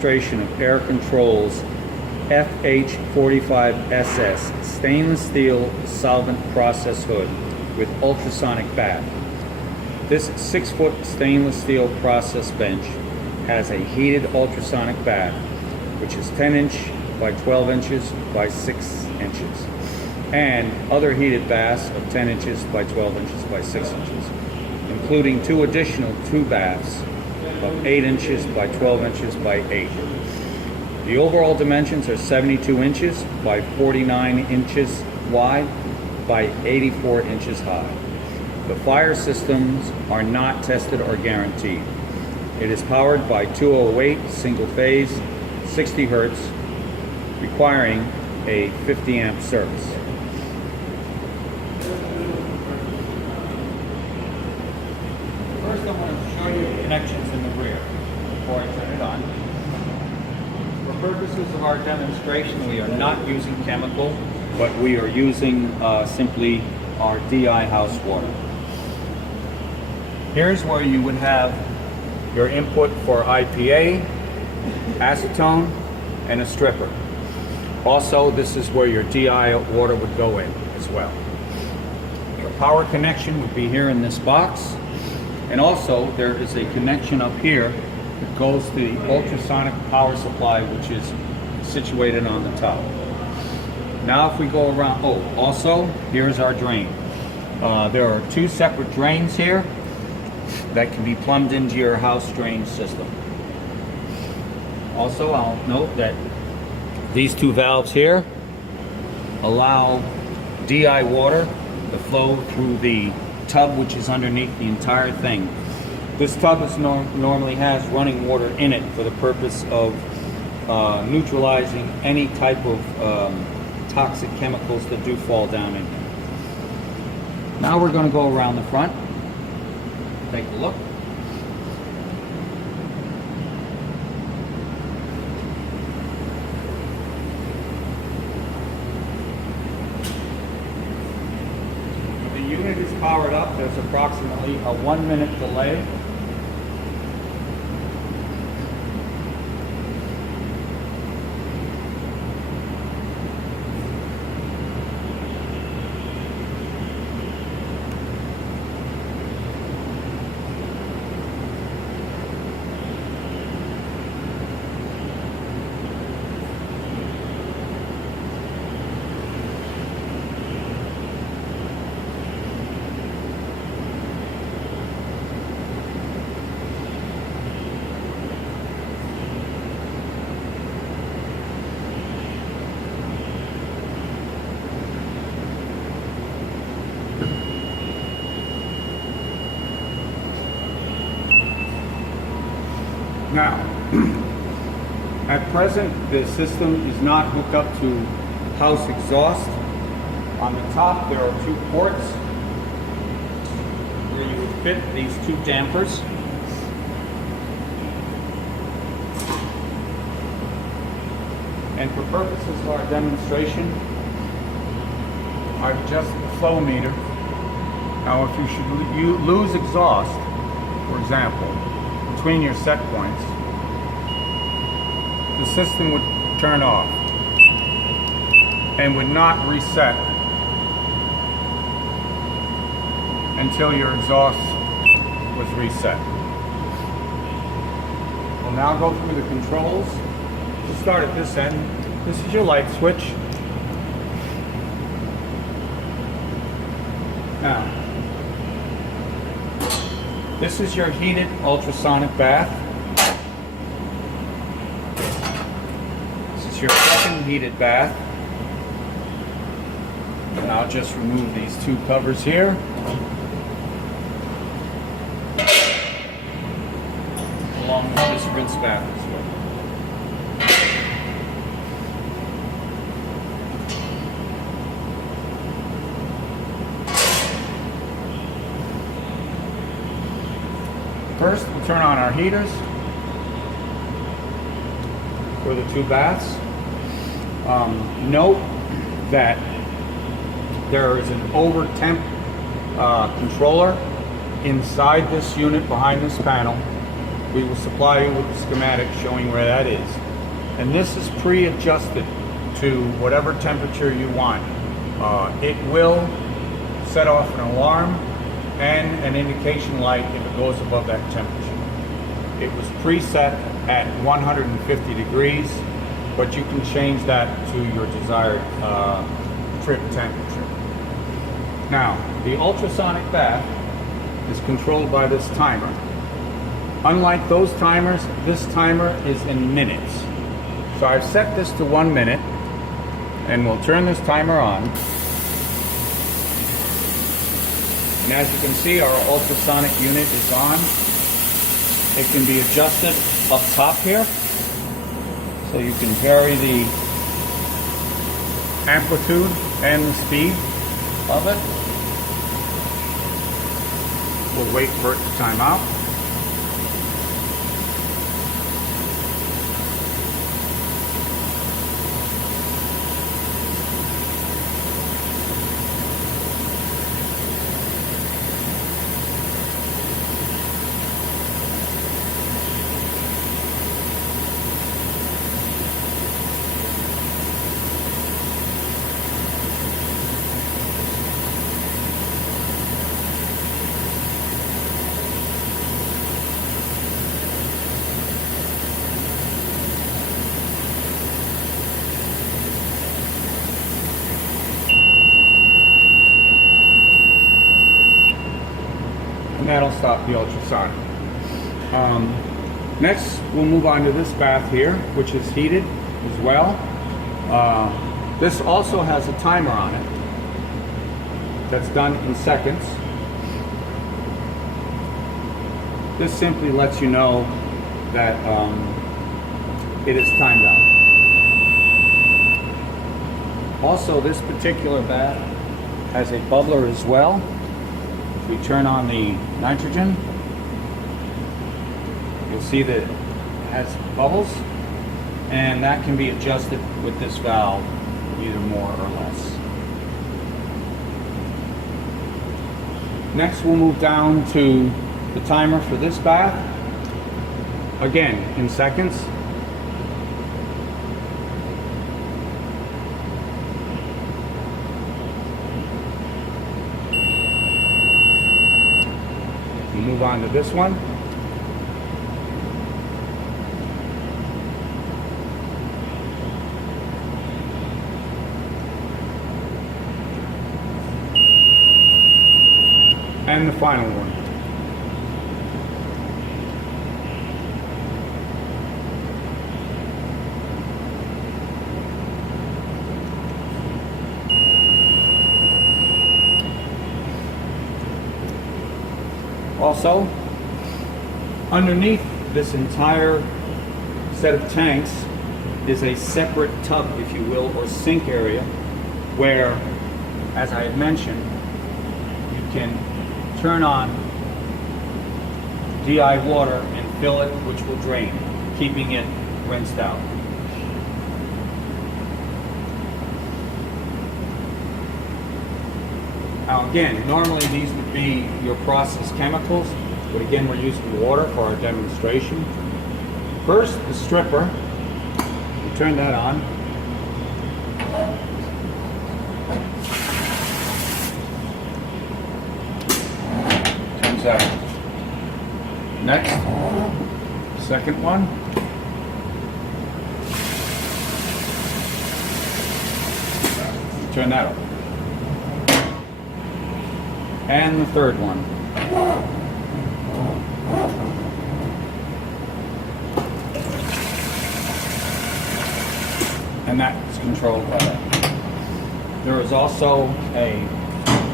demonstration of Air Control's FH45SS stainless steel solvent process hood with ultrasonic bath. This 6-foot stainless steel process bench has a heated ultrasonic bath, which is 10 inch by 12 inches by 6 inches, and other heated baths of 10 inches by 12 inches by 6 inches, including 2 additional baths of 8 inches by 12 inches by 8. The overall dimensions are 72 inches by 49 inches wide by 84 inches high. The fire systems are not tested or guaranteed. It is powered by 208 single phase, 60 hertz, requiring a 50 amp service. First, I want to show you the connections in the rear before I turn it on. For purposes of our demonstration, we are not using chemical, but we are using simply our DI house water. Here's where you would have your input for IPA, acetone, and a stripper. Also, this is where your DI water would go in as well. Your power connection would be here in this box. And also, there is a connection up here that goes to the ultrasonic power supply, which is situated on the top. Now if we go around, also, here's our drain. There are 2 separate drains here that can be plumbed into your house drain system. Also, I'll note that these 2 valves here allow DI water to flow through the tub, which is underneath the entire thing. This tub normally has running water in it for the purpose of neutralizing any type of toxic chemicals that do fall down in there. Now we're going to go around the front. Take a look. When the unit is powered up, there's approximately a 1-minute delay. Now, at present, the system is not hooked up to house exhaust. On the top, there are 2 ports where you would fit these 2 dampers. And for purposes of our demonstration, I've adjusted the flow meter. Now, if you should lose exhaust, for example, between your set points, the system would turn off and would not reset until your exhaust was reset. We'll now go through the controls. We'll start at this end. This is your light switch. Now, this is your heated ultrasonic bath. This is your second heated bath. And I'll just remove these 2 covers here. Along with this rinse bath as well. First, we'll turn on our heaters for the 2 baths. Note that there is an over temp controller inside this unit behind this panel we will supply you with the schematic showing where that is. And this is pre-adjusted to whatever temperature you want. It will set off an alarm and an indication light if it goes above that temperature. It was preset at 150 degrees, but you can change that to your desired trip temperature. Now, the ultrasonic bath is controlled by this timer. Unlike those timers, this timer is in minutes. So I've set this to 1 minute, and we'll turn this timer on. And as you can see, our ultrasonic unit is on. It can be adjusted up top here, so you can vary the amplitude and the speed of it. We'll wait for it to time out. And that'll stop the ultrasonic. Next, we'll move on to this bath here, which is heated as well. This also has a timer on it that's done in seconds. This simply lets you know that it is timed out. Also, this particular bath has a bubbler as well. We turn on the nitrogen, you'll see that it has bubbles, and that can be adjusted with this valve, either more or less. Next, we'll move down to the timer for this bath, again in seconds. Move on to this one. And the final one. Also, underneath this entire set of tanks is a separate tub, if you will, or sink area, where, as I had mentioned, you can turn on DI water and fill it, which will drain, keeping it rinsed out. Now again, normally these would be your process chemicals, but again we're using water for our demonstration. First, the stripper. You turn that on. Turns out. Next, second one. Turn that on. And the third one. And that is controlled by that. There is also a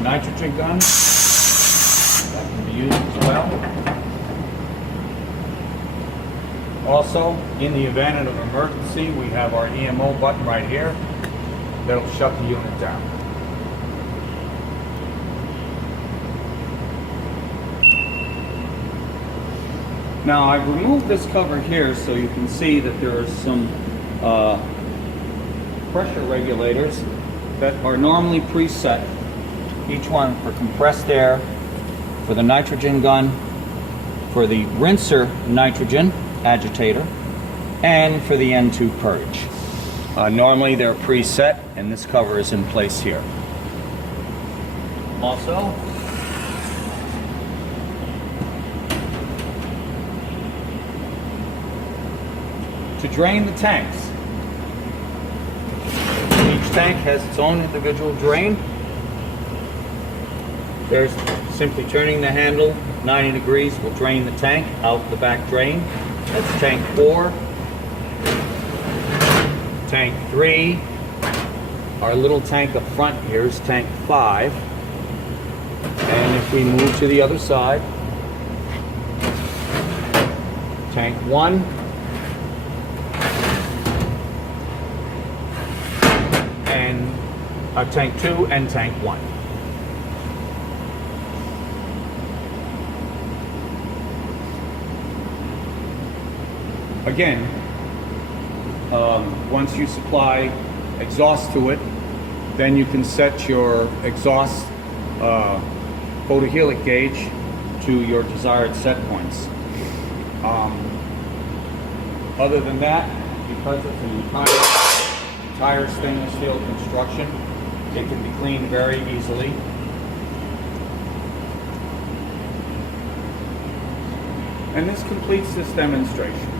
nitrogen gun that can be used as well. Also, in the event of an emergency, we have our EMO button right here that'll shut the unit down. Now I've removed this cover here so you can see that there are some pressure regulators that are normally preset, each one for compressed air, for the nitrogen gun, for the rinser nitrogen agitator and for the N2 purge. Normally they're preset, and this cover is in place here. Also, to drain the tanks, each tank has its own individual drain. There's simply turning the handle 90 degrees will drain the tank out the back drain. That's tank 4. Tank 3. Our little tank up front here is tank 5. And if we move to the other side, tank 1. And tank 2 and tank 1. Again, once you supply exhaust to it, then you can set your exhaust photohelic gauge to your desired set points. Other than that, because it's an entire stainless steel construction, it can be cleaned very easily. And this completes this demonstration.